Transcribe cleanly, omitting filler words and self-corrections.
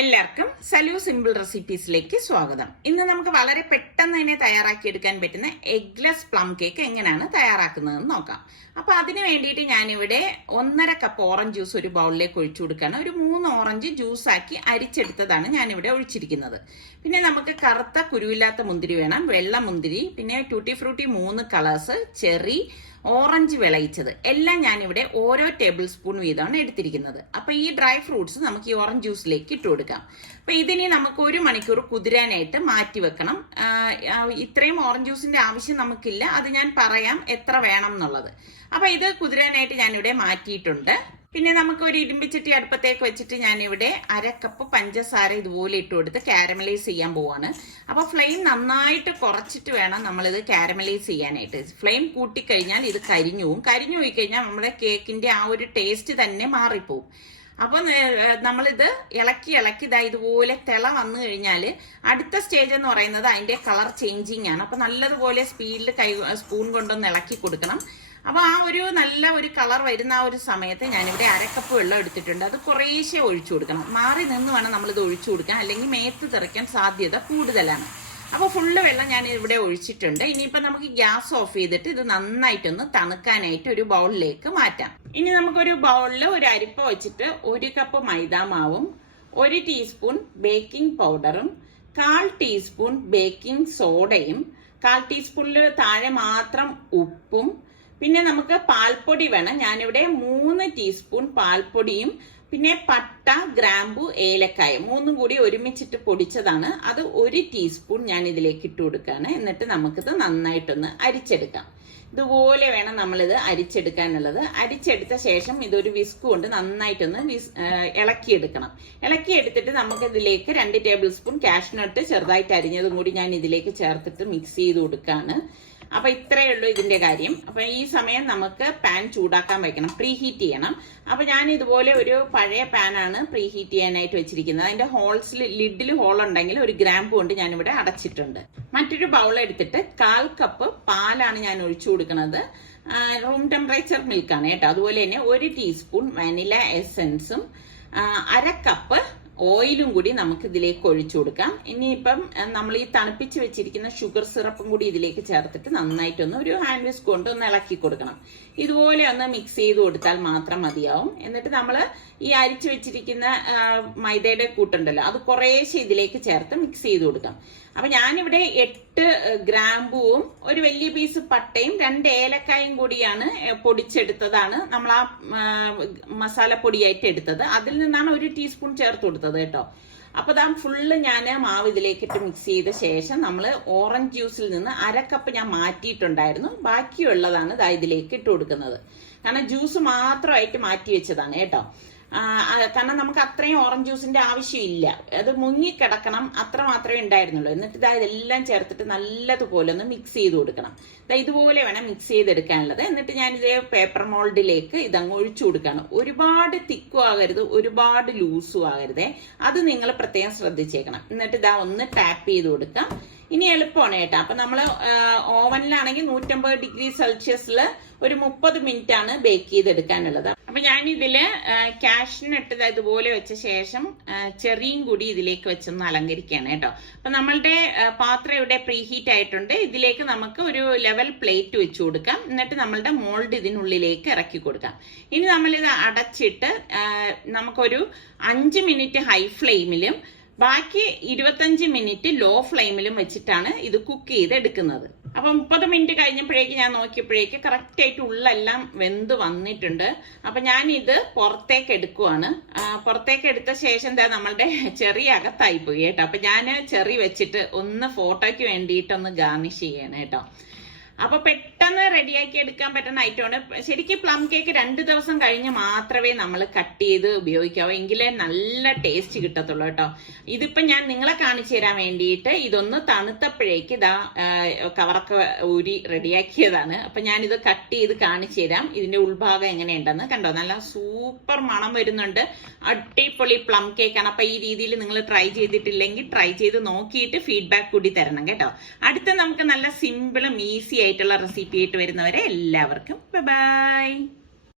എല്ലാവർക്കും സലു സിമ്പിൾ റെസിപ്പീസിലേക്ക് സ്വാഗതം. ഇന്ന് നമുക്ക് വളരെ പെട്ടെന്ന് തന്നെ തയ്യാറാക്കിയെടുക്കാൻ പറ്റുന്ന എഗ്ലെസ് പ്ലം കേക്ക് എങ്ങനെയാണ് തയ്യാറാക്കുന്നതെന്ന് നോക്കാം. അപ്പൊ അതിന് വേണ്ടിയിട്ട് ഞാനിവിടെ 1.5 കപ്പ് ഓറഞ്ച് ജ്യൂസ് ഒരു ബൗളിലേക്ക് ഒഴിച്ചു കൊടുക്കുകയാണ്. ഒരു 3 ഓറഞ്ച് ജ്യൂസാക്കി അരിച്ചെടുത്തതാണ് ഞാനിവിടെ ഒഴിച്ചിരിക്കുന്നത്. പിന്നെ നമുക്ക് കറുത്ത കുരുവില്ലാത്ത മുന്തിരി വേണം, വെള്ള മുന്തിരി, പിന്നെ tutti frutti 3 colours, cherry, orange വിളയിച്ചത് എല്ലാം ഞാനിവിടെ ഓരോ ടേബിൾ സ്പൂൺ വീതമാണ് എടുത്തിരിക്കുന്നത്. അപ്പൊ ഈ ഡ്രൈ ഫ്രൂട്ട്സ് നമുക്ക് ഈ ഓറഞ്ച് ജ്യൂസിലേക്ക് ഇട്ട് കൊടുക്കാം. അപ്പൊ ഇതിനെ നമുക്ക് 1 മണിക്കൂർ കുതിരാനായിട്ട് മാറ്റി വെക്കണം. ഇത്രയും ഓറഞ്ച് ജ്യൂസിന്റെ ആവശ്യം നമുക്കില്ല, അത് ഞാൻ പറയാം എത്ര വേണം എന്നുള്ളത്. അപ്പൊ ഇത് കുതിരാനായിട്ട് ഞാനിവിടെ മാറ്റിയിട്ടുണ്ട്. പിന്നെ നമുക്ക് ഒരു ഇരുമ്പിച്ചട്ടി അടുപ്പത്തേക്ക് വെച്ചിട്ട് ഞാനിവിടെ 1/2 കപ്പ് പഞ്ചസാര ഇതുപോലെ ഇട്ട് കൊടുത്ത് കാരമലൈസ് ചെയ്യാൻ പോവാണ്. അപ്പൊ ഫ്ലെയിം നന്നായിട്ട് കുറച്ചിട്ട് വേണം നമ്മളിത് കാരമലൈസ് ചെയ്യാനായിട്ട്. ഫ്ലെയിം കൂട്ടിക്കഴിഞ്ഞാൽ ഇത് കരിഞ്ഞു പോവും. കരിഞ്ഞു പോയി കഴിഞ്ഞാൽ നമ്മുടെ കേക്കിന്റെ ആ ഒരു ടേസ്റ്റ് തന്നെ മാറിപ്പോവും. അപ്പൊ നമ്മളിത് ഇളക്കി ഇതാ ഇതുപോലെ തിള വന്നു കഴിഞ്ഞാൽ അടുത്ത സ്റ്റേജ് എന്ന് പറയുന്നത് അതിന്റെ കളർ ചേഞ്ചിങ് ആണ്. അപ്പൊ നല്ലതുപോലെ സ്പീഡിൽ സ്പൂൺ കൊണ്ടൊന്ന് ഇളക്കി കൊടുക്കണം. അപ്പൊ ആ ഒരു നല്ല ഒരു കളർ വരുന്ന ആ ഒരു സമയത്ത് ഞാനിവിടെ 1/2 കപ്പ് വെള്ളം എടുത്തിട്ടുണ്ട്. അത് കുറേശ്ശെ ഒഴിച്ചു കൊടുക്കണം. മാറി നിന്ന് വേണം നമ്മളിത് ഒഴിച്ചു കൊടുക്കാൻ, അല്ലെങ്കിൽ മേത്ത് തെറിക്കാൻ സാധ്യത കൂടുതലാണ്. അപ്പൊ ഫുള്ള് വെള്ളം ഞാൻ ഇവിടെ ഒഴിച്ചിട്ടുണ്ട്. ഇനിയിപ്പോ നമുക്ക് ഗ്യാസ് ഓഫ് ചെയ്തിട്ട് ഇത് നന്നായിട്ടൊന്ന് തണുക്കാനായിട്ട് ഒരു ബൗളിലേക്ക് മാറ്റാം. ഇനി നമുക്കൊരു ബൗളിൽ ഒരു അരിപ്പ വെച്ചിട്ട് 1 കപ്പ് മൈദാമാവും, 1 ടീസ്പൂൺ ബേക്കിംഗ് പൗഡറും, 1/4 ടീസ്പൂൺ ബേക്കിംഗ് സോഡയും, 1/4 ടീസ്പൂണിൽ താഴെ മാത്രം ഉപ്പും, പിന്നെ നമുക്ക് പാൽപ്പൊടി വേണം. ഞാനിവിടെ 3 ടീസ്പൂൺ പാൽപ്പൊടിയും, പിന്നെ പട്ട, ഗ്രാമ്പു, ഏലക്കായ 3 കൂടി ഒരുമിച്ചിട്ട് പൊടിച്ചതാണ്. അത് 1 ടീസ്പൂൺ ഞാൻ ഇതിലേക്ക് ഇട്ട് കൊടുക്കുകയാണ്. എന്നിട്ട് നമുക്കിത് നന്നായിട്ടൊന്ന് അരിച്ചെടുക്കാം. ഇതുപോലെ വേണം നമ്മളിത് അരിച്ചെടുക്കാനുള്ളത്. അരിച്ചെടുത്ത ശേഷം ഇതൊരു വിസ്ക് കൊണ്ട് നന്നായിട്ടൊന്ന് ഇളക്കിയെടുക്കണം. ഇളക്കിയെടുത്തിട്ട് നമുക്ക് ഇതിലേക്ക് 2 ടേബിൾ സ്പൂൺ കാഷ്നട്ട് ചെറുതായിട്ട് അരിഞ്ഞതും കൂടി ഞാൻ ഇതിലേക്ക് ചേർത്തിട്ട് മിക്സ് ചെയ്ത് കൊടുക്കുകയാണ്. അപ്പൊ ഇത്രയേ ഉള്ളൂ ഇതിന്റെ കാര്യം. അപ്പൊ ഈ സമയം നമുക്ക് പാൻ ചൂടാക്കാൻ വെക്കണം, പ്രീ ഹീറ്റ് ചെയ്യണം. അപ്പൊ ഞാൻ ഇതുപോലെ ഒരു പഴയ പാനാണ് പ്രീ ഹീറ്റ് ചെയ്യാനായിട്ട് വെച്ചിരിക്കുന്നത്. അതിന്റെ ഹോൾസിൽ ലിഡിൽ ഹോൾ ഉണ്ടെങ്കിൽ ഒരു ഗ്രാമ്പ് കൊണ്ട് ഞാനിവിടെ അടച്ചിട്ടുണ്ട്. മറ്റൊരു ബൗൾ എടുത്തിട്ട് 1/4 കപ്പ് പാലാണ് ഞാൻ ഒഴിച്ചു കൊടുക്കുന്നത്. റൂം ടെമ്പറേച്ചർ മിൽക്കാണ് കേട്ടോ. അതുപോലെ തന്നെ 1 ടീസ്പൂൺ വാനില എസെൻസും 1/2 കപ്പ് ഓയിലും കൂടി നമുക്ക് ഇതിലേക്ക് ഒഴിച്ചു കൊടുക്കാം. ഇനിയിപ്പം നമ്മൾ ഈ തണുപ്പിച്ച് വെച്ചിരിക്കുന്ന ഷുഗർ സിറപ്പും കൂടി ഇതിലേക്ക് ചേർത്തിട്ട് നന്നായിട്ടൊന്ന് ഒരു ഹാൻഡ് വിസ്ക് കൊണ്ട് ഒന്ന് ഇളക്കി കൊടുക്കണം. ഇതുപോലെ ഒന്ന് മിക്സ് ചെയ്ത് കൊടുത്താൽ മാത്രം മതിയാവും. എന്നിട്ട് നമ്മൾ ഈ അരിച്ചു വെച്ചിരിക്കുന്ന മൈദയുടെ കൂട്ടുണ്ടല്ലോ, അത് കുറേശ്ശെ ഇതിലേക്ക് ചേർത്ത് മിക്സ് ചെയ്ത് കൊടുക്കാം. അപ്പൊ ഞാനിവിടെ 8 ഗ്രാമ്പുവും ഒരു വലിയ പീസ് പട്ടയും 2 ഏലക്കായും കൂടിയാണ് പൊടിച്ചെടുത്തതാണ്. നമ്മൾ ആ മസാലപ്പൊടിയായിട്ട് എടുത്തത്. അതിൽ നിന്നാണ് 1 ടീസ്പൂൺ ചേർത്ത് കൊടുത്തത് കേട്ടോ. അപ്പൊ ദാ ഫുള്ള് ഞാൻ മാവ് ഇതിലേക്കിട്ട് മിക്സ് ചെയ്ത ശേഷം നമ്മൾ ഓറഞ്ച് ജ്യൂസിൽ നിന്ന് 1/2 കപ്പ് ഞാൻ മാറ്റിയിട്ടുണ്ടായിരുന്നു. ബാക്കിയുള്ളതാണ് ദാ ഇതിലേക്ക് ഇട്ട് കൊടുക്കുന്നത്. കാരണം ജ്യൂസ് മാത്രമായിട്ട് മാറ്റി വെച്ചതാണ് കേട്ടോ. കാരണം നമുക്ക് അത്രയും ഓറഞ്ച് ജ്യൂസിന്റെ ആവശ്യമില്ല, അത് മുങ്ങിക്കിടക്കണം, അത്ര മാത്രമേ ഉണ്ടായിരുന്നുള്ളൂ. എന്നിട്ട് ഇതെല്ലാം ചേർത്തിട്ട് നല്ലതുപോലെ ഒന്ന് മിക്സ് ചെയ്ത് കൊടുക്കണം. ഇതുപോലെ വേണം മിക്സ് ചെയ്തെടുക്കാനുള്ളത്. എന്നിട്ട് ഞാനിത് പേപ്പർ മോൾഡിലേക്ക് ഇതങ്ങ് ഒഴിച്ചു കൊടുക്കണം. ഒരുപാട് തിക്കും ആകരുത്, ഒരുപാട് ലൂസും ആകരുതേ. അത് നിങ്ങൾ പ്രത്യേകം ശ്രദ്ധിച്ചേക്കണം. എന്നിട്ട് ഒന്ന് ടാപ്പ് ചെയ്ത് കൊടുക്കാം. ഇനി എളുപ്പമാണ് കേട്ടോ. അപ്പൊ നമ്മൾ ഓവനിലാണെങ്കിൽ 150 ഡിഗ്രി സെൽഷ്യസിൽ ഒരു 30 മിനിറ്റ് ആണ് ബേക്ക് ചെയ്തെടുക്കാനുള്ളത്. അപ്പൊ ഞാനിതില് കാഷ്നട്ട് ഇതുപോലെ വെച്ച ശേഷം ചെറിയും കൂടി ഇതിലേക്ക് വെച്ചൊന്ന് അലങ്കരിക്കുകയാണ് കേട്ടോ. അപ്പൊ നമ്മളുടെ പാത്രം ഇവിടെ പ്രീ ഹീറ്റ് ആയിട്ടുണ്ട്. ഇതിലേക്ക് നമുക്ക് ഒരു ലെവൽ പ്ലേറ്റ് വെച്ച് കൊടുക്കാം. എന്നിട്ട് നമ്മളുടെ മോൾഡ് ഇതിനുള്ളിലേക്ക് ഇറക്കി കൊടുക്കാം. ഇനി നമ്മളിത് അടച്ചിട്ട് നമുക്കൊരു 5 മിനിറ്റ് ഹൈ ഫ്ലെയിമിലും ബാക്കി 25 മിനിറ്റ് ലോ ഫ്ലെയിമിലും വെച്ചിട്ടാണ് ഇത് കുക്ക് ചെയ്തെടുക്കുന്നത്. അപ്പൊ 30 മിനിറ്റ് കഴിഞ്ഞപ്പോഴേക്ക് ഞാൻ നോക്കിയപ്പോഴേക്ക് കറക്റ്റ് ആയിട്ട് ഉള്ളെല്ലാം വെന്ത് വന്നിട്ടുണ്ട്. അപ്പൊ ഞാൻ ഇത് പുറത്തേക്ക് എടുക്കുവാണ്. പുറത്തേക്ക് എടുത്ത ശേഷം എന്താ നമ്മളുടെ ചെറി അകത്തായി പോയി കേട്ടോ. അപ്പൊ ഞാൻ ചെറി വെച്ചിട്ട് ഒന്ന് ഫോട്ടോയ്ക്ക് വേണ്ടിയിട്ടൊന്ന് ഗാർണിഷ് ചെയ്യണം കേട്ടോ. അപ്പൊ പെട്ടെന്ന് റെഡിയാക്കി എടുക്കാൻ പറ്റുന്ന ഐറ്റമാണ്. ശരിക്കും പ്ലം കേക്ക് 2 ദിവസം കഴിഞ്ഞ് മാത്രമേ നമ്മൾ കട്ട് ചെയ്ത് ഉപയോഗിക്കാവൂ, എങ്കിലേ നല്ല ടേസ്റ്റ് കിട്ടത്തുള്ളൂ കേട്ടോ. ഇതിപ്പോ ഞാൻ നിങ്ങളെ കാണിച്ചു തരാൻ വേണ്ടിയിട്ട് ഇതൊന്ന് തണുത്തപ്പോഴേക്ക് കവറൊക്കെ ഊരി റെഡിയാക്കിയതാണ്. അപ്പൊ ഞാനിത് കട്ട് ചെയ്ത് കാണിച്ചു തരാം ഇതിന്റെ ഉൾഭാഗം എങ്ങനെയുണ്ടെന്ന്. കണ്ടോ, നല്ല സൂപ്പർ മണം വരുന്നുണ്ട്. അടിപൊളി പ്ലം കേക്കാണ്. അപ്പൊ ഈ രീതിയിൽ നിങ്ങൾ ട്രൈ ചെയ്തിട്ടില്ലെങ്കിൽ ട്രൈ ചെയ്ത് നോക്കിയിട്ട് ഫീഡ്ബാക്ക് കൂടി തരണം കേട്ടോ. അടുത്ത നമുക്ക് നല്ല സിമ്പിളും ഈസി ആയിട്ടുള്ള റെസിപ്പി ആയിട്ട് വരുന്നവരെ എല്ലാവർക്കും ബൈ.